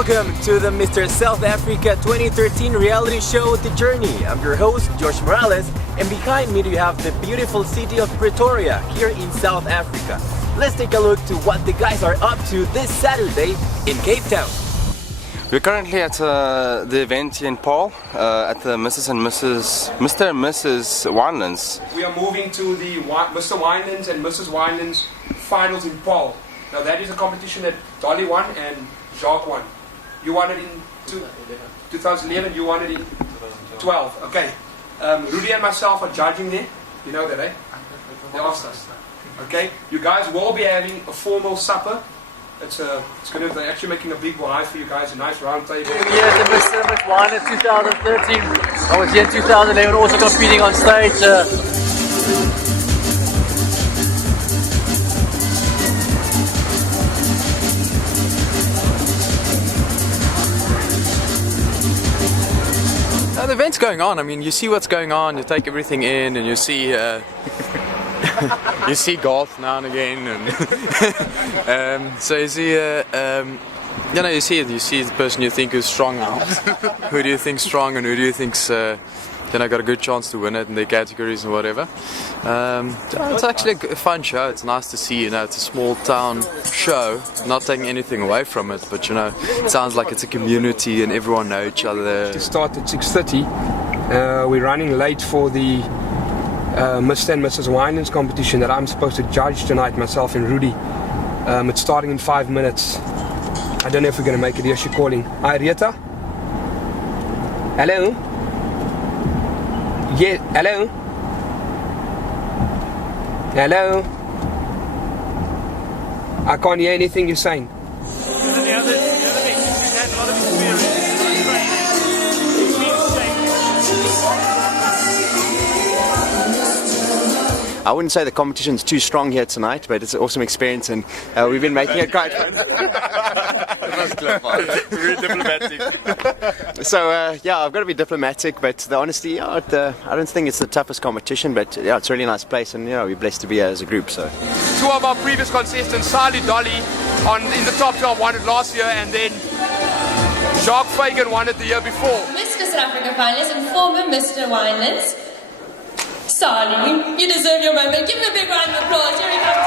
Welcome to the Mr. South Africa 2013 reality show The Journey. I'm your host, George Morales, and behind me you have the beautiful city of Pretoria here in South Africa. Let's take a look to what the guys are up to this Saturday in Cape Town. We're currently at the event here in Paul at the Mr. and Mrs. Winelands. We are moving to the Mr. Winelands and Mrs. Winelands finals in Paul. Now that is a competition that Dolly won and Jacques won. You won it in 2011, you won it in 12. Okay. Rudi and myself are judging there. You know that, eh? They asked us. Okay. You guys will be having a formal supper. They're actually making a big buffet for you guys, a nice round table. Yeah, the Mr. Winelands 2013. I was here in 2011 also competing on stage. The event's going on. I mean, you see what's going on, you take everything in, and you see you see golf now and again, and so you see you see the person you think is strong now. Who do you think's strong, and who do you think's got a good chance to win it in their categories and whatever. It's actually a fun show. It's nice to see. It's a small town show. Not taking anything away from it, but it sounds like it's a community and everyone knows each other. To start at 6:30. We're running late for the Mr. and Mrs. Winelands competition that I'm supposed to judge tonight, myself and Rudi. It's starting in 5 minutes. I don't know if we're going to make it. Here she's calling. Hi, Rita. Hello. Yeah, hello? Hello? I can't hear anything you're saying. I wouldn't say the competition's too strong here tonight, but it's an awesome experience, and we've been making it quite fun. Very diplomatic. So I've got to be diplomatic, but the honesty, I don't think it's the toughest competition, but it's a really nice place, and we're blessed to be here as a group. So two of our previous contestants, Sally Dolly, in the top 12, won it last year, and then Jacques Fagan won it the year before. Mr. South Africa finalist and former Mr. Winelands. Sally, you deserve your moment. Give him a big round of applause. Here he comes.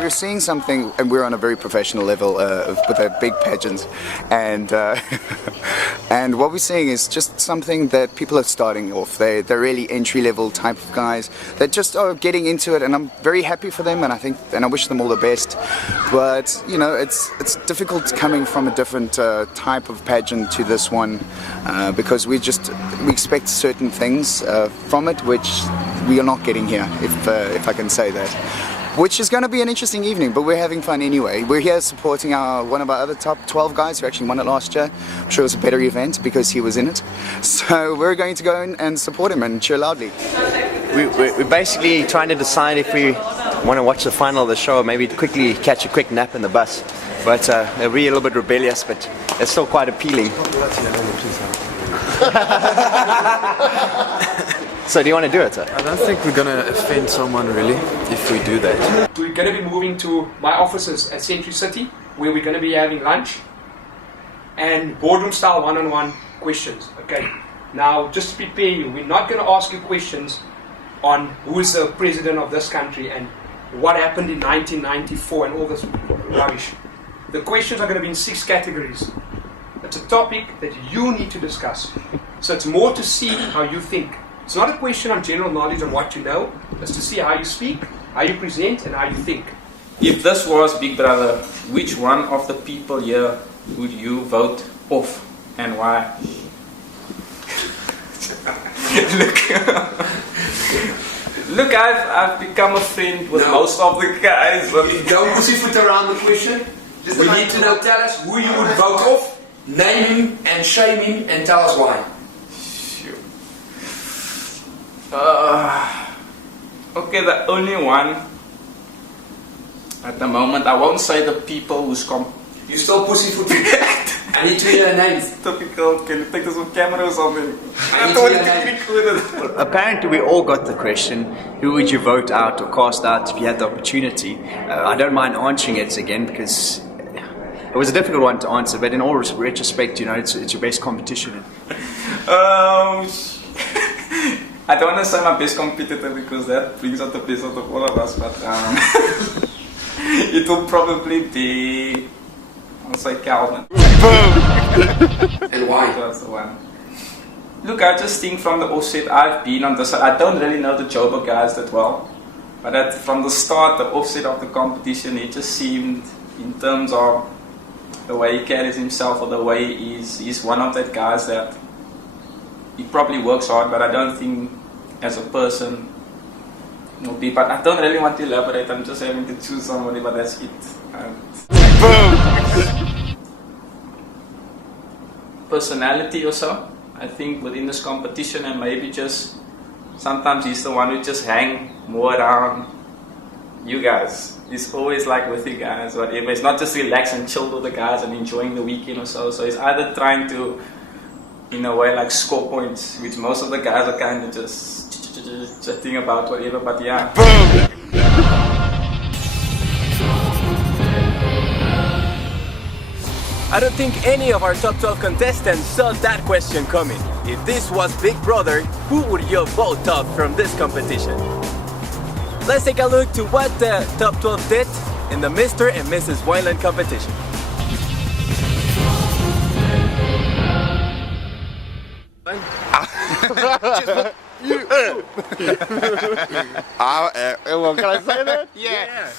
We're seeing something, and we're on a very professional level with a big pageant, and and what we're seeing is just something that people are starting off. They're really entry-level type of guys that just are getting into it, and I'm very happy for them, and I wish them all the best. But it's difficult coming from a different type of pageant to this one because we expect certain things from it which we are not getting here, if I can say that. Which is going to be an interesting evening, but we're having fun anyway. We're here supporting one of our other top 12 guys who actually won it last year. I'm sure it was a better event because he was in it. So we're going to go in and support him and cheer loudly. We're basically trying to decide if we want to watch the final of the show or maybe quickly catch a quick nap in the bus. But they're really a little bit rebellious, but it's still quite appealing. So do you want to do it, sir? I don't think we're going to offend someone really if we do that. We're going to be moving to my offices at Century City, where we're going to be having lunch and boardroom style one-on-one questions. Okay, now just to prepare you, we're not going to ask you questions on who is the president of this country and what happened in 1994 and all this rubbish. The questions are going to be in 6 categories. It's a topic that you need to discuss. So it's more to see how you think. It's not a question on general knowledge on what you know. It's to see how you speak, how you present, and how you think. If this was Big Brother, which one of the people here would you vote off and why? Look, I've become a friend with most of the guys. Don't pussyfoot around the question. We need to know, tell us who you would vote off, name him and shame him, and tell us why. Okay, the only one at the moment, I won't say the people who's You still pussyfooting. I need to hear names. Typical, can you take this on camera or something? I need to hear names. Apparently we all got the question, who would you vote out or cast out if you had the opportunity? I don't mind answering it again because it was a difficult one to answer, but in all retrospect, you know, it's your best competition. I don't want to say my best competitor because that brings out the best out of all of us, but it will probably be, I'll say Calvin. And why? That's the one. Look, I just think from the offset, I've been on this side. I don't really know the Joburg guys that well, but from the start, the offset of the competition, it just seemed, in terms of the way he carries himself or the way he's one of that guys that he probably works hard, but I don't think as a person will be. But I don't really want to elaborate. I'm just having to choose somebody, but that's it. Personality or so, I think within this competition, and maybe just sometimes he's the one who just hang more around you guys. He's always like with you guys, whatever. It's not just relax and chill with the guys and enjoying the weekend or so. So he's either trying to, in a way, like score points, which most of the guys are kind of just chatting about whatever, but yeah. I don't think any of our top 12 contestants saw that question coming. If this was Big Brother, who would you vote out from this competition? Let's take a look to what the top 12 did in the Mr. and Mrs. Wineland competition. Well, can I say that? Yeah.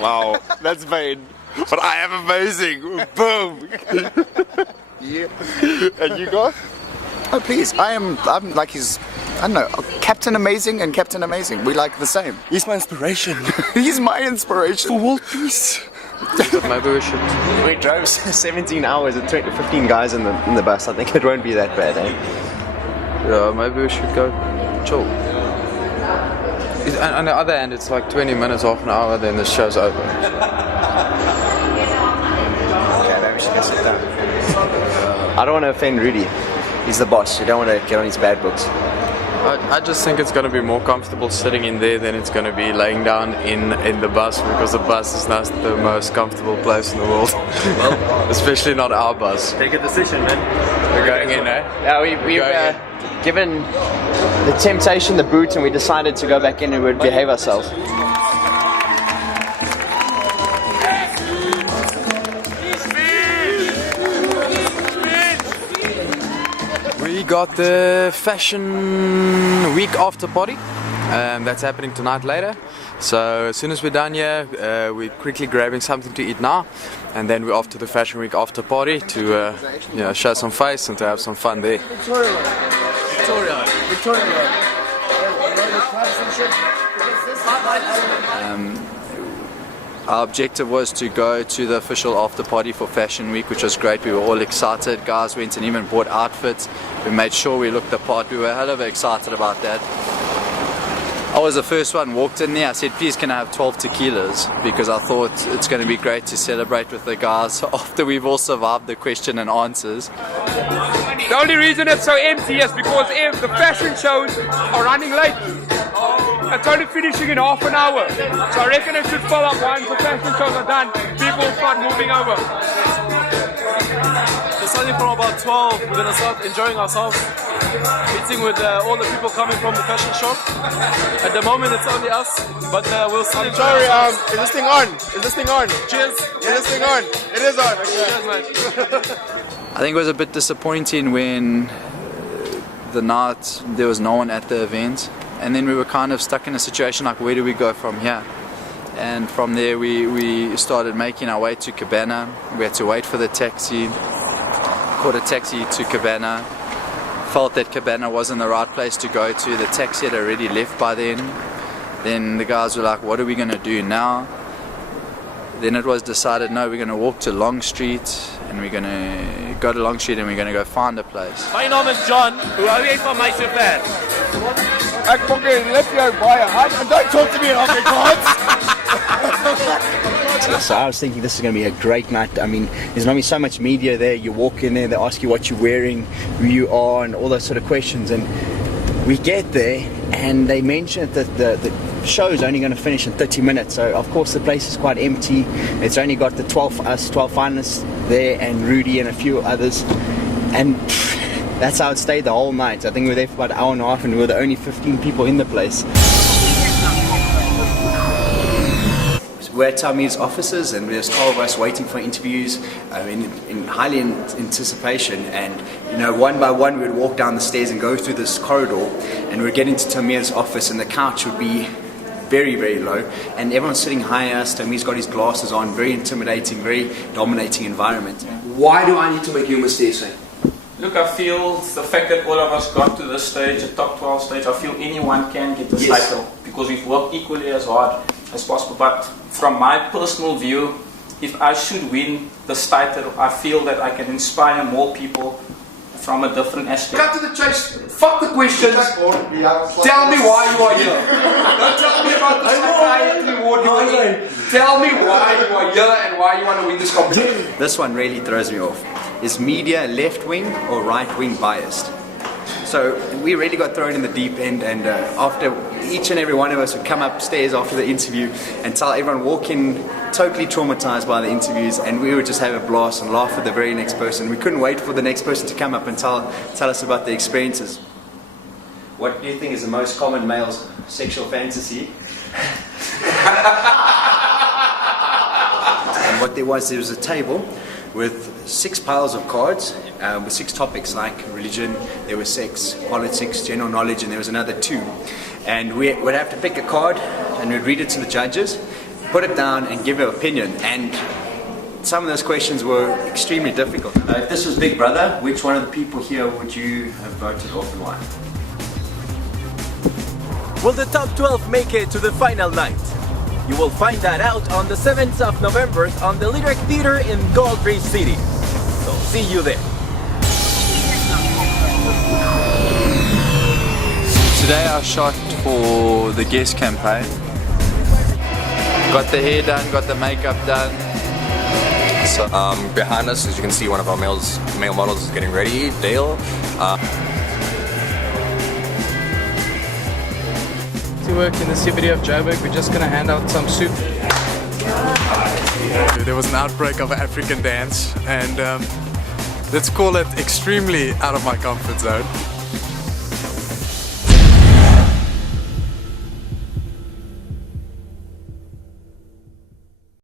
Wow, that's vain. But I am amazing. Boom. Yeah. And you guys? Oh please, I'm like his, I don't know, Captain Amazing and Captain Amazing. We like the same. He's my inspiration. He's my inspiration. For world peace. Maybe we should. We drove 17 hours with 15 guys in the bus. I think it won't be that bad, eh? Yeah, maybe we should go chill. On the other hand, it's like 20 minutes, half an hour, then the show's over. Okay, maybe we should go sit down. I don't want to offend Rudi. He's the boss. You don't want to get on his bad books. I just think it's going to be more comfortable sitting in there than it's going to be laying down in the bus, because the bus is not the most comfortable place in the world. Well, especially not our bus. Take a decision, man. We're going in, eh? Yeah, we've given the temptation the boot, and we decided to go back in and we'd behave ourselves. We got the fashion week after party. That's happening tonight later. So as soon as we're done here, we're quickly grabbing something to eat now, and then we're off to the fashion week after party to show some face and to have some fun there. Our objective was to go to the official after party for Fashion Week, which was great. We were all excited. Guys went and even bought outfits. We made sure we looked the part. We were hell of excited about that. I was the first one, walked in there. I said, please can I have 12 tequilas, because I thought it's going to be great to celebrate with the guys after we've all survived the question and answers. The only reason it's so empty is because the fashion shows are running late. It's only finishing in half an hour. So I reckon it should fill up once the fashion shows are done. People start moving over. It's only from about 12. We're going to start enjoying ourselves. Meeting with all the people coming from the fashion show. At the moment it's only us, but we'll still enjoy. Sorry, is this thing on? Is this thing on? Cheers. Is this thing on? It is on. Okay. Cheers, mate. I think it was a bit disappointing when the night there was no one at the event, and then we were kind of stuck in a situation like, where do we go from here? And from there we started making our way to Cabana. We had to wait for the taxi, caught a taxi to Cabana, felt that Cabana wasn't the right place to go to. The taxi had already left by then. Then the guys were like, what are we going to do now? Then it was decided, no, we're going to walk to Long Street, and we're going to go to Long Street and we're going to go find a place. My name is John. Hoe hou jy van my so ver? Ek probeer net jou baie hard, en don't talk to me in Afrikaans. So I was thinking this is going to be a great night. I mean, there's going to be so much media there. You walk in there, they ask you what you're wearing, who you are, and all those sort of questions. And we get there, and they mention that the show is only going to finish in 30 minutes. So of course the place is quite empty. It's only got the 12 finalists there, and Rudi and a few others. And that's how it stayed the whole night. I think we were there for about an hour and a half, and we were the only 15 people in the place. We're at Tommy's offices, and there's 12 of us waiting for interviews in highly anticipation. And you know, one by one we would walk down the stairs and go through this corridor, and we'd get into Tamir's office, and the couch would be very, very low, and everyone's sitting high us. Tamir's got his glasses on, very intimidating, very dominating environment. Why do I need to make you a mistake, say? Look, I feel the fact that all of us got to this stage, the top 12 stage, I feel anyone can get this title because we've worked equally as hard as possible. But from my personal view, if I should win this title, I feel that I can inspire more people from a different aspect. Cut to the chase. Fuck the questions. Tell me why you are here. Don't tell me about the psychiatry award you are in. Tell me why you are here and why you want to win this competition. This one really throws me off. Is media left-wing or right-wing biased? So we really got thrown in the deep end, and after each and every one of us would come upstairs after the interview and tell everyone, walk in totally traumatized by the interviews, and we would just have a blast and laugh at the very next person. We couldn't wait for the next person to come up and tell us about their experiences. What do you think is the most common male's sexual fantasy? And what there was a table with 6 piles of cards with 6 topics like religion, there was sex, politics, general knowledge, and there was another 2. And we would have to pick a card and we'd read it to the judges, put it down and give an opinion. And some of those questions were extremely difficult. If this was Big Brother, which one of the people here would you have voted off and why? Will the top 12 make it to the final night? You will find that out on the 7th of November on the Lyric Theater in Gold Reef City. So see you there. Today I shot for the guest campaign. Got the hair done, got the makeup done. So, behind us, as you can see, one of our male models is getting ready, Dale. To work in the city of Joburg, we're just gonna hand out some soup. There was an outbreak of African dance, and let's call it extremely out of my comfort zone.